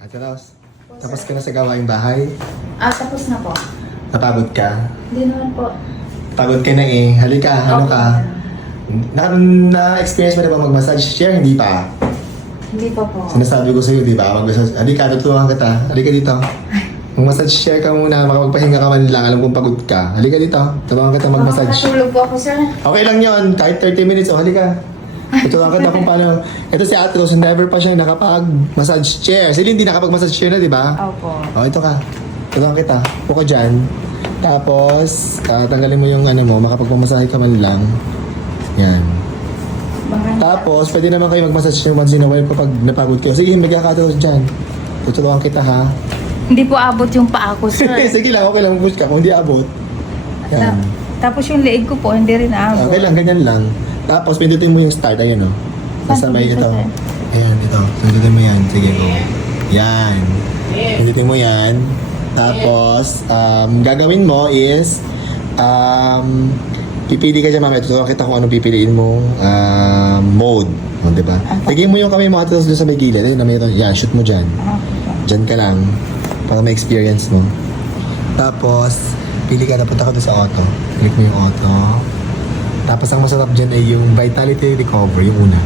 Ate Ros, tapos ka na sa gawaing bahay? Tapos na po. Napagod ka? Hindi naman po. Pagod ka na eh. Halika, ano Okay. ka? Na-experience mo na ba mag-massage chair? Hindi pa. Hindi pa po. Sinasabi ko sa'yo, di ba? Mag-massage. Halika, tuturuan kita. Halika dito. Mag-massage chair ka muna, makapagpahinga ka man lang. Alam kong pagod ka. Halika dito. Turuan kita mag-massage. Makakatulog po ako, sir. Okay lang yon, kahit 30 minutes. O, halika. Tuturuan kita kung paano. Ito si Ate Rose, never pa siya nakapag-massage chair. Sila hindi nakapag-massage chair na, di ba? Opo. O, ito ka. Tuturuan kita. Puko dyan. Tapos, tanggalin mo yung ano mo, makapagpamasahe ka man lang. Yan. Tapos, pwede naman kayo mag-massage chair once in a while kapag napagod kayo. Sige, magkakataon dyan. Tuturuan kita ha. Hindi po abot yung paa ko, sir. Sige lang, okay lang. Push ka kung hindi abot. Yan. Tapos yung leeg ko po, hindi rin abot. Okay lang, ganyan lang. Tapos, pindutin mo yung start. Ayan o. Basta Saan may po ito. dito, sir? Ayan, ito. Pindutin mo yan. Sige, go. Yan. Pindutin mo yan. Tapos, gagawin mo is, pipili ka dyan mamaya. Tuturuan kita kung anong pipiliin mo. Mode. O, diba? Lagyan mo yung kamay mo at doon sa may gilid. Ayun, na mayroon. Yan, shoot mo dyan. Dyan ka lang. Para may experience mo. Tapos, pili ka na. Punta ka doon sa auto. Click mo yung auto. Tapos, ang masarap dyan ay yung Vitality Recover. Yung una.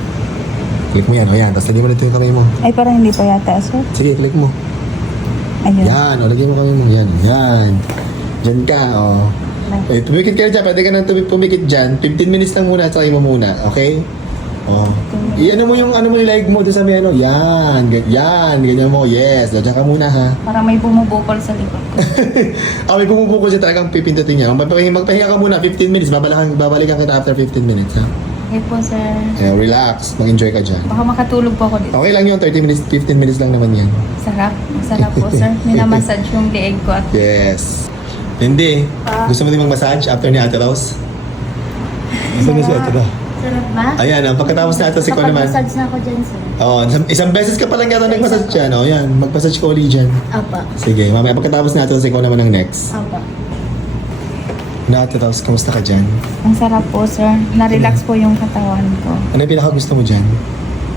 Click mo yan. O yan. Tapos, lagyan mo na ito yung kamay mo. Ay, parang hindi pa yata, sir. Sige, click mo. Ayun. Yan, o, lagyan mo kami mo. Yan, yan. Diyan ka, o. Eh, pumikit ka dyan. Pwede ka nang pumikit dyan. 15 minutes lang muna, tsaka mo muna. Okay? O. I-ano mo yung leg mo doon sa may ano. Yan, ganyan mo. Yes, o, dyan ka muna, ha. Parang may bumubukol sa likod ko. May pumupukol siya talagang pipindutin niya. Magpahinga ka muna, 15 minutes. Babalikan kita after 15 minutes, ha. Okay po, sir. Relax. Mag-enjoy ka dyan. Baka makatulog po ako dito. Okay lang yun, 30 minutes, 15 minutes lang naman yan. Sarap. Masarap po, sir. Minamassage yung leeg ko at Yes. Hindi. Gusto mo din mag-massage after ni Ate Rose? Gusto niya si Ate Rose. sarap ba? Ayan, pagkatapos na ito, si ko naman. Kapag-massage na ako dyan, sir. Oo, isang beses ka pa lang yata nag-massage dyan. O, yan, mag-massage ko ulit dyan. Apa. Sige, mamaya pagkatapos na ito, si ko naman ang next. Apa. Na Ate Rose, kamusta ka dyan? Ang sarap po, sir. Na-relax po yung katawan ko. Ano yung pinaka-gusto mo dyan?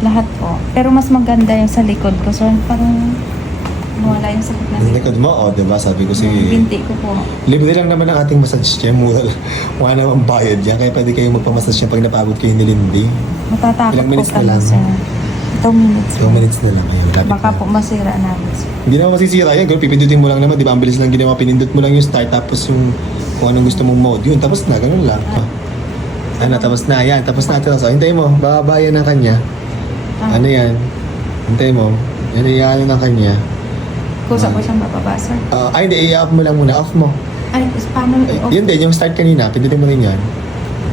Lahat po. Pero mas maganda yung sa likod ko, sir. Parang nawala yung sakit na Ang likod. likod mo, o, diba? Sabi ko si... Binti ko po. Libre lang naman ang ating massage dyan. Mura lang. Wala namang bayad yan. Kaya pwede kayo magpamassage yan pag napagod kayo nilindi. Matatakot Ilang po minutes na kami, lang? sir. 2 minutes 2 minutes na lang. Ayun, lapit Baka na. po masira namin, sir. Hindi naman masisira yan. Girl, pipindutin mo lang naman. Di ba? Ang bilis lang ginawa. Pinindot mo lang yung start. Tapos yung kung anong gusto mong mode. Yun, tapos na. Ganun lang. Ano, tapos na. Yan, tapos na. So, hintayin mo. Bababa yan ng kanya. Ano yan? Hintayin mo. Yan, iyan ng kanya. Kusa ko siyang bababa, sir. Ay, hindi. I-off mo lang muna. Off mo. Ay, paano? Ay, yun din. Yung start kanina. Pindutin mo rin yan.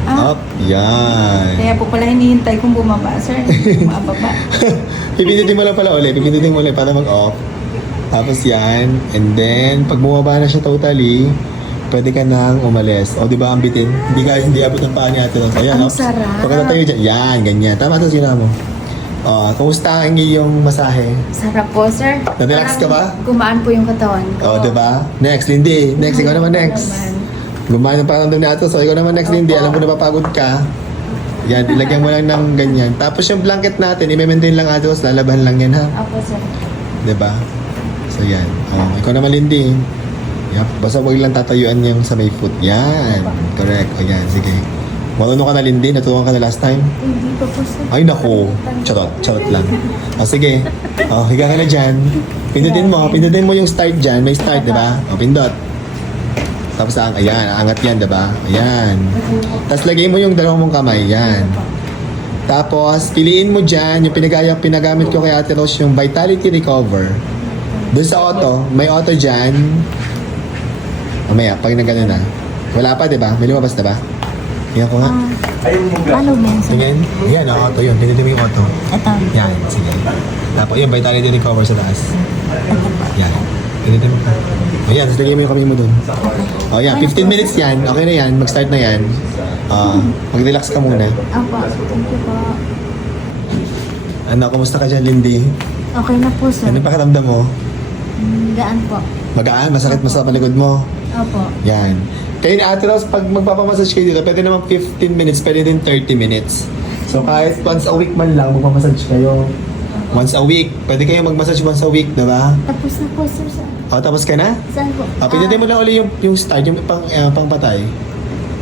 Up. Yan. Kaya po pala hinihintay kong bumaba, sir. Bumababa. Pipindutin mo lang pala ulit. Pipindutin mo ulit para mag-off. Tapos yan. And then, pag bumaba na siya totally, pwede ka nang umalis. O, di ba ang bitin? Hindi abot ng paa niya. Ayan, Ang sarap. Pagkatatayo dyan. Yan, ganyan. Tama ito sila mo. Kumusta ang iyong masahe? Sarap po, sir. Na-relax ka ba? Gumaan po yung katawan ko. O, di ba? Next, Lindy. Next, ikaw naman next. Gumawa ng pakiramdam na ito. So, ikaw naman next, Lindy. Alam mo na mapagod ka. Yan, ilagyan mo lang ng ganyan. Tapos yung blanket natin, i-maintain lang atos. Lalaban lang yan, ha? Opo, sir. Di ba? So, yan. Ikaw naman, Lindy. Yep. Basta huwag lang tatayuan yung sa may foot. Yan. Correct. O, yan. Sige. Marunong ka na, Lindy? Naturuan ka na last time? Hindi pa po, sir. Ay, naku. Charot lang. Sige. Higa ka na dyan. Pindutin mo yung start dyan. May start, di ba? Pindot. Tapos, ayan, angat yan, diba? Ayan. Tapos, lagay mo yung dalawang mong kamay. Yan. Tapos, piliin mo dyan, yung pinagamit ko kay Ate Rose, yung Vitality Recover. Doon sa auto, may auto dyan. Mamaya, pag nagano na. Wala pa, diba? May lumabas na ba? Tingnan ko nga. Paano ba yun, sir? Tingin. Yan, auto yun. Pindutin mo yung auto. Ito. Yan, sige. Tapos, yung Vitality Recover sa taas. Yan. Pindutin mo. Ayan, tapos lagay mo yung kamay mo dun. Yan, 15 minutes yan. Okay na yan. Mag-start na yan. Mag-relax ka muna. Opo. Thank you po. Ano, kumusta ka dyan, Lindy? Okay na po, sir. Ano yung pakiramdam mo? Gaan po. Magaan? Masakit sa palikod mo? Opo. Yan. Kayo ni Ate Rose, pag magpapamassage kayo dito, pwede naman 15 minutes, pwede din 30 minutes. So kahit once a week man lang, magpapamassage kayo. Once a week. Pwede kayo mag-massage once a week, diba? Tapos na po, sir. O, tapos ka na? Saan po? Pindutin mo lang ulit yung start, yung pangpatay.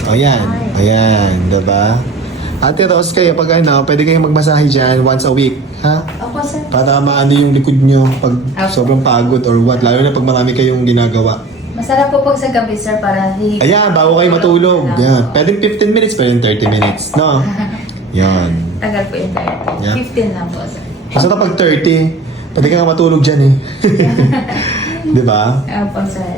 O, yan. Ayan, diba? Ate Rose, kayo pag pwede kayong magmasahe dyan once a week. Ha? Opo, sir. Para maano yung likod nyo pag sobrang pagod or what. Lalo na pag marami kayong ginagawa. Masarap po pag sa gabi, sir, para hihiga. Ayan, bago kayo matulog. Yan. Pwede 15 minutes, pwede 30 minutes. No? Yan. Tagal po yung diet. Yeah. 15 lang po, sir. Kasi kapag 30, pwede ka nga matulog dyan eh. Di ba? Opo, sir.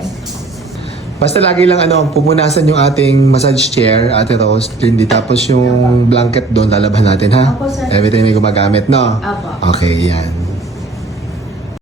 Basta lagi lang pumunasan yung ating massage chair, Ate Rose, Lindy. Tapos yung blanket doon, lalaban natin ha? Opo, sir. Every time may gumagamit, no? Opo. Okay, yan.